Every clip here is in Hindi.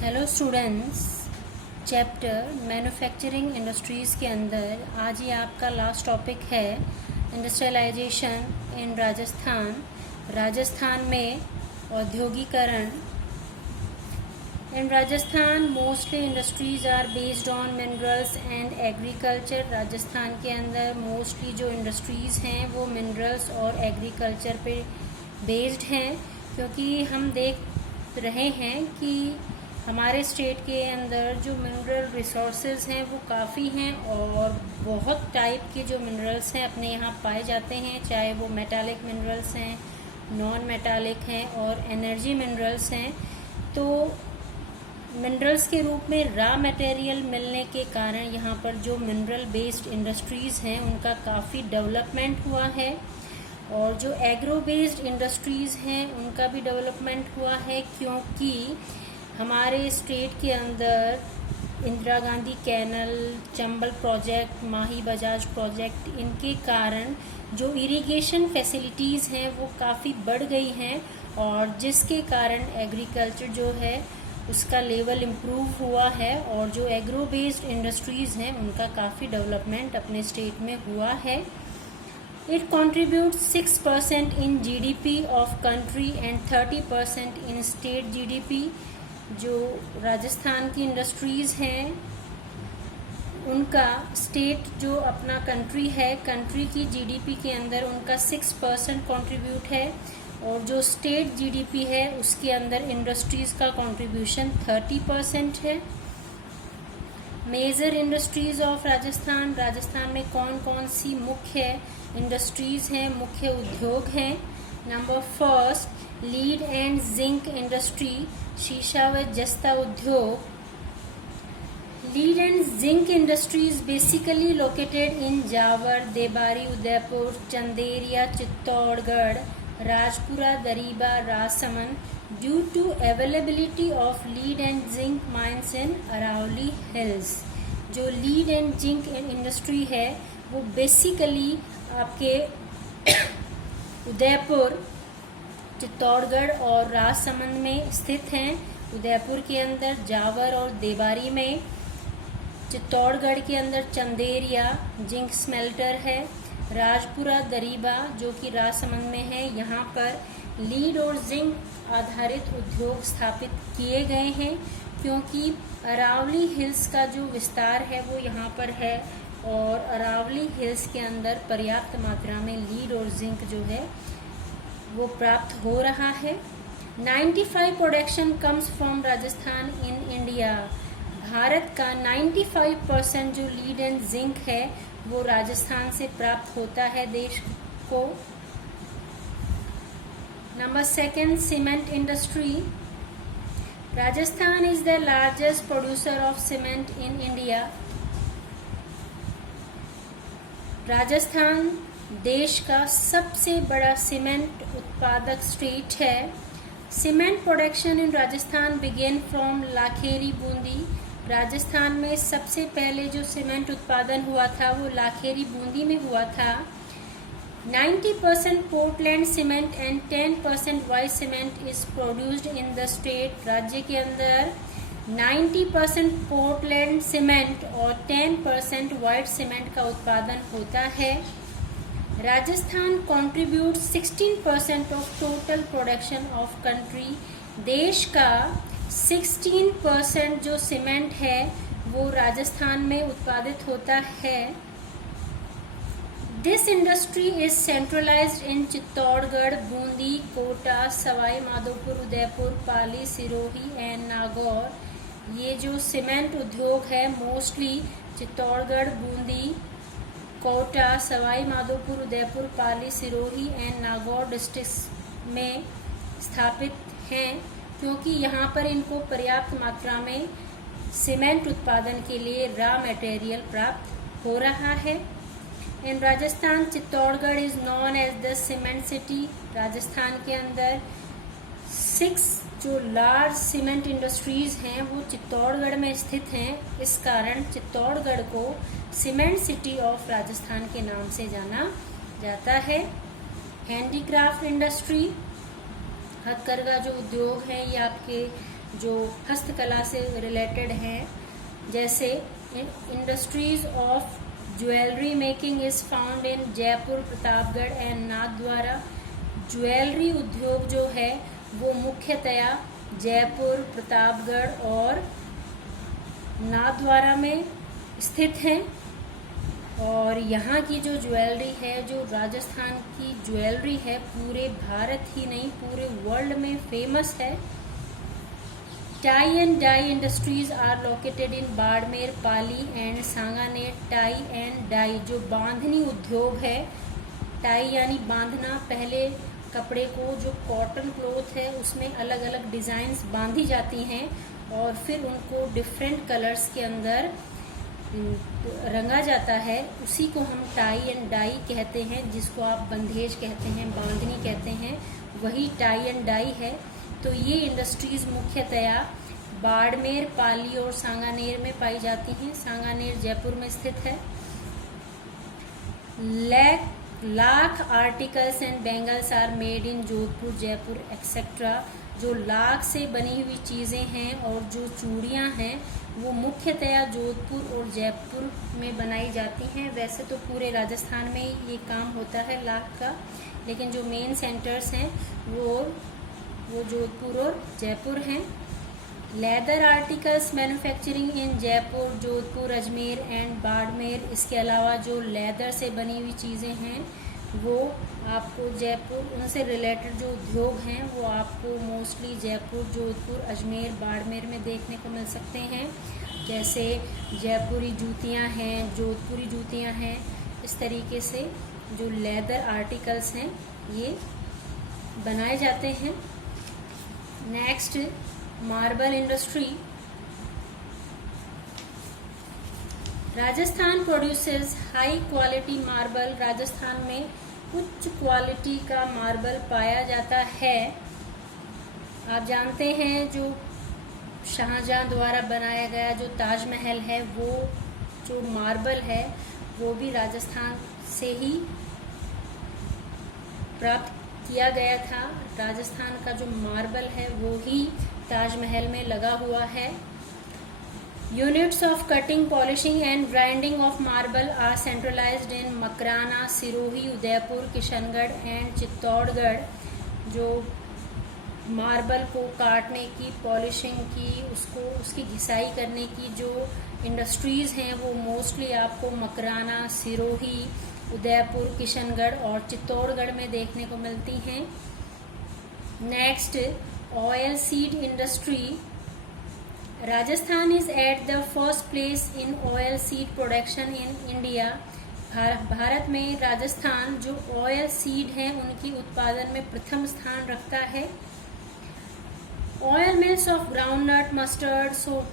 Hello students, chapter manufacturing industries के अंदर आज ये आपका लास्ट टॉपिक है इंडस्ट्रियलाइजेशन इन राजस्थान में औद्योगिकरण। In Rajasthan mostly industries are based on minerals and agriculture. Rajasthan के अंदर मोस्टली जो इंडस्ट्रीज़ हैं वो मिनरल्स और एग्रीकल्चर पे बेस्ड हैं, क्योंकि हम देख रहे हैं कि हमारे स्टेट के अंदर जो मिनरल रिसोर्सेज हैं वो काफ़ी हैं और बहुत टाइप के जो मिनरल्स हैं अपने यहाँ पाए जाते हैं, चाहे वो मेटालिक मिनरल्स हैं, नॉन मेटालिक हैं और एनर्जी मिनरल्स हैं। तो मिनरल्स के रूप में रॉ मटेरियल मिलने के कारण यहाँ पर जो मिनरल बेस्ड इंडस्ट्रीज़ हैं उनका काफ़ी डेवलपमेंट हुआ है, और जो एग्रो बेस्ड इंडस्ट्रीज़ हैं उनका भी डेवलपमेंट हुआ है, क्योंकि हमारे स्टेट के अंदर Indira Gandhi canal, Chambal project, Mahi Bajaj project, इनके कारण जो इरिगेशन फैसिलिटीज़ हैं वो काफ़ी बढ़ गई हैं, और जिसके कारण एग्रीकल्चर जो है उसका लेवल इम्प्रूव हुआ है, और जो एग्रो बेस्ड इंडस्ट्रीज़ हैं उनका काफ़ी डेवलपमेंट अपने स्टेट में हुआ है। It contributes 6% in GDP of country and 30% in state GDP। जो राजस्थान की इंडस्ट्रीज़ हैं उनका स्टेट जो अपना कंट्री है, कंट्री की जीडीपी के अंदर उनका 6% कंट्रीब्यूट है, और जो स्टेट जीडीपी है उसके अंदर इंडस्ट्रीज़ का कंट्रीब्यूशन 30% है। मेजर इंडस्ट्रीज़ ऑफ राजस्थान में कौन कौन सी मुख्य इंडस्ट्रीज़ हैं, मुख्य उद्योग हैं। Number first, lead and zinc industry, शीशा व जस्ता उद्योग। Lead and zinc industries basically located in Jawar, Debari, Udaipur, Chanderiya, Chittorgarh, Rajpura, Dariba, Rajsamand due to availability of lead and zinc mines in Aravalli hills. जो लीड एंड जिंक इंडस्ट्री है वो बेसिकली आपके उदयपुर, चित्तौड़गढ़ और राजसमंद में स्थित हैं। उदयपुर के अंदर जावर और देबारी में, चित्तौड़गढ़ के अंदर चंदेरिया जिंक स्मेल्टर है, राजपुरा, दरीबा जो कि राजसमंद में है, यहाँ पर लीड और जिंक आधारित उद्योग स्थापित किए गए हैं, क्योंकि अरावली हिल्स का जो विस्तार है वो यहाँ पर है, और अरावली हिल्स के अंदर पर्याप्त मात्रा में लीड और जिंक जो है वो प्राप्त हो रहा है। 95 production comes from Rajasthan in India. Bharat का 95% जो लीड एंड जिंक है वो राजस्थान से प्राप्त होता है देश को। Number second, cement industry. Rajasthan is the largest producer of cement in India. Rajasthan देश का सबसे बड़ा सीमेंट उत्पादक स्टेट है। Cement production in Rajasthan began from Lakheri, Bundi. Rajasthan में सबसे पहले जो सीमेंट उत्पादन हुआ था वो लाखेरी, बूंदी में हुआ था। 90% Portland cement and 10% white cement is produced in the state. राज्य के अंदर 90% पोर्टलैंड सीमेंट और 10% वाइट सीमेंट का उत्पादन होता है। Rajasthan contribute 16% of total production of country. देश का 16% जो सीमेंट है वो राजस्थान में उत्पादित होता है। This industry is centralized in Chittorgarh, Bundi, Kota, Sawai Madhopur, Udaipur, Pali, Sirohi and Nagaur. ये जो सीमेंट उद्योग है mostly Chittorgarh, Bundi, Kota, Sawai Madhopur, Udaipur, Pali, Sirohi and Nagaur district में स्थापित हैं, क्योंकि यहाँ पर इनको पर्याप्त मात्रा में सीमेंट उत्पादन के लिए रॉ मटेरियल प्राप्त हो रहा है। In Rajasthan, Chittorgarh is known as the cement city. Rajasthan के अंदर 6 जो लार्ज सीमेंट इंडस्ट्रीज हैं वो चित्तौड़गढ़ में स्थित हैं, इस कारण चित्तौड़गढ़ को सीमेंट सिटी ऑफ राजस्थान के नाम से जाना जाता है। हैंडीक्राफ्ट इंडस्ट्री, हथकरघा जो उद्योग है ये आपके जो हस्तकला से रिलेटेड हैं, जैसे industries of jewellery making is found in Jaipur, Pratapgarh and Nathdwara. Jewellery उद्योग जो है वो मुख्यतया जयपुर, प्रतापगढ़ और नाथद्वारा में स्थित हैं। और यहाँ की जो ज्वेलरी है, जो राजस्थान की ज्वेलरी है, पूरे भारत ही नहीं पूरे वर्ल्ड में फेमस है। Tie and dye industries are located in Barmer, Pali and Sanganer. Tie and dye जो बांधनी उद्योग है, टाई यानी बांधना, पहले कपड़े को जो कॉटन क्लॉथ है उसमें अलग अलग डिजाइन्स बांधी जाती हैं और फिर उनको डिफरेंट कलर्स के अंदर रंगा जाता है, उसी को हम टाई एंड डाई कहते हैं, जिसको आप बंधेज कहते हैं, बांधनी कहते हैं, वही टाई एंड डाई है। तो ये इंडस्ट्रीज मुख्यतया बाड़मेर, पाली और सांगानेर में पाई जाती हैं। सांगानेर जयपुर में स्थित है। Lac articles and bangles are made in Jodhpur, Jaipur etcetera. जो लाख से बनी हुई चीज़ें हैं और जो चूड़ियाँ हैं वो मुख्यतया जोधपुर और जयपुर में बनाई जाती हैं। वैसे तो पूरे राजस्थान में ये काम होता है लाख का, लेकिन जो मेन सेंटर्स हैं वो जोधपुर और जयपुर हैं। Leather articles manufacturing in Jaipur, Jodhpur, Ajmer and Barmer. इसके अलावा जो लेदर से बनी हुई चीज़ें हैं वो आपको जयपुर, उनसे रिलेटेड जो उद्योग हैं वो आपको मोस्टली जयपुर, जोधपुर, अजमेर, बाड़मेर में देखने को मिल सकते हैं। जैसे जयपुरी जूतियां हैं, जोधपुरी जूतियां हैं, इस तरीके से जो लेदर आर्टिकल्स हैं ये बनाए जाते हैं। Next, marble industry. Rajasthan produces high quality marble. Rajasthan में उच्च क्वालिटी का मार्बल पाया जाता है। आप जानते हैं जो शाहजहां द्वारा बनाया गया जो ताजमहल है, वो जो मार्बल है वो भी राजस्थान से ही प्राप्त किया गया था। राजस्थान का जो मार्बल है वो ही ताजमहल में लगा हुआ है। Units of cutting, polishing and grinding of marble are centralized in Makrana, Sirohi, Udaipur, Kishangarh and Chittorgarh. जो मार्बल को काटने की, पॉलिशिंग की, उसकी घिसाई करने की जो इंडस्ट्रीज़ हैं वो मोस्टली आपको मकराना, सिरोही, उदयपुर, किशनगढ़ और चित्तौड़गढ़ में देखने को मिलती हैं। Next, oil seed industry. Rajasthan is at the first place in oil seed production in India. Bharat में राजस्थान जो ऑयल सीड है उनकी उत्पादन में प्रथम स्थान रखता है। Oil mills of groundnut, mustard,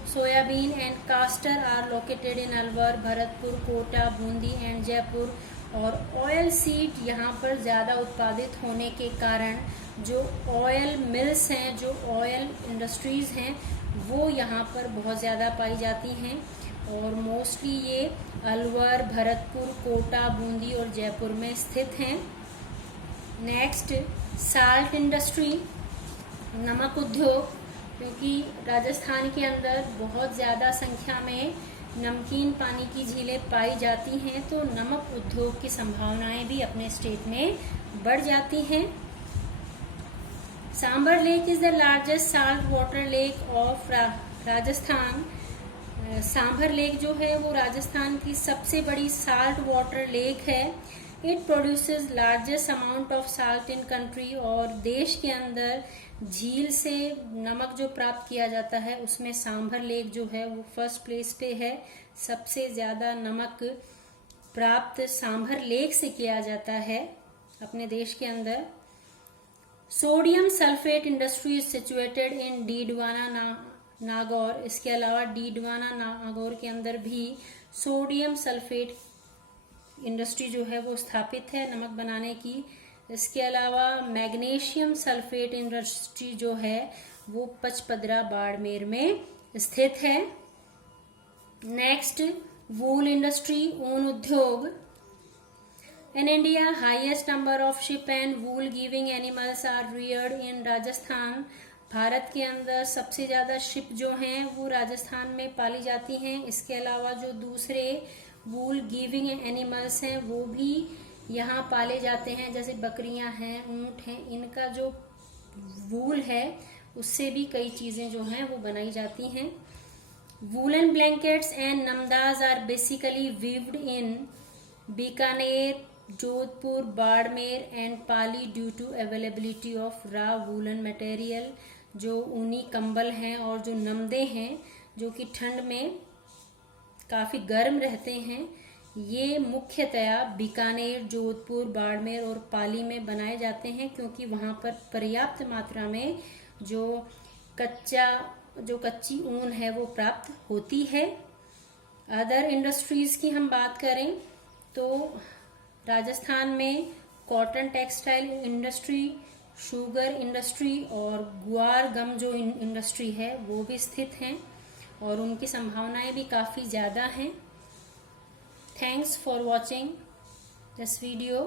soybean and castor are located in Alwar, Bharatpur, Kota, Bundi and Jaipur. और ऑयल सीड यहाँ पर ज़्यादा उत्पादित होने के कारण जो ऑयल मिल्स हैं, जो ऑयल इंडस्ट्रीज़ हैं, वो यहाँ पर बहुत ज़्यादा पाई जाती हैं। और मोस्टली ये अलवर, भरतपुर, कोटा, बूंदी और जयपुर में स्थित हैं। नेक्स्ट, साल्ट इंडस्ट्री, नमक उद्योग। क्योंकि राजस्थान के अंदर बहुत ज़्यादा संख्या में नमकीन पानी की झीलें पाई जाती हैं, तो नमक उद्योग की संभावनाएं भी अपने स्टेट में बढ़ जाती हैं। Sambhar lake is the largest salt water lake of Rajasthan. Sambhar lake जो है वो राजस्थान की सबसे बड़ी साल्ट वाटर लेक है। It produces largest amount of salt in country. और देश के अंदर झील से नमक जो प्राप्त किया जाता है उसमें सांभर लेक जो है वो फर्स्ट प्लेस पे है। सबसे ज़्यादा नमक प्राप्त सांभर लेक से किया जाता है अपने देश के अंदर। Sodium sulphate industry is situated in Didwana Nagaur. इसके अलावा डीडवाना नागौर के अंदर भी सोडियम सल्फेट इंडस्ट्री जो है वो स्थापित है नमक बनाने की। इसके अलावा मैग्नीशियम सल्फेट इंडस्ट्री जो है वो पचपदरा, बाड़मेर में स्थित है। नेक्स्ट, वूल इंडस्ट्री, ऊन उद्योग। In India, highest number of sheep and wool-giving animals are reared in Rajasthan. Bharat के अंदर सबसे ज़्यादा शिप जो हैं वो राजस्थान में पाली जाती हैं। इसके अलावा जो दूसरे वूल गिविंग एनिमल्स हैं वो भी यहाँ पाले जाते हैं, जैसे बकरियां हैं, ऊंट हैं। इनका जो वूल है उससे भी कई चीज़ें जो हैं वो बनाई जाती हैं। Woollen blankets and namdas are basically weaved in Bikaner, Jodhpur, Barmer and Pali due to availability of raw woollen material. जो ऊनी कंबल हैं और जो नमदे हैं जो कि ठंड में काफ़ी गर्म रहते हैं, ये मुख्यतया बीकानेर, जोधपुर, बाड़मेर और पाली में बनाए जाते हैं, क्योंकि वहाँ पर पर्याप्त मात्रा में जो कच्ची ऊन है वो प्राप्त होती है। अदर इंडस्ट्रीज की हम बात करें तो राजस्थान में cotton textile industry, sugar industry और गुआर गम जो इंडस्ट्री है वो भी स्थित हैं और उनकी संभावनाएं भी काफ़ी ज़्यादा हैं। Thanks for watching this video.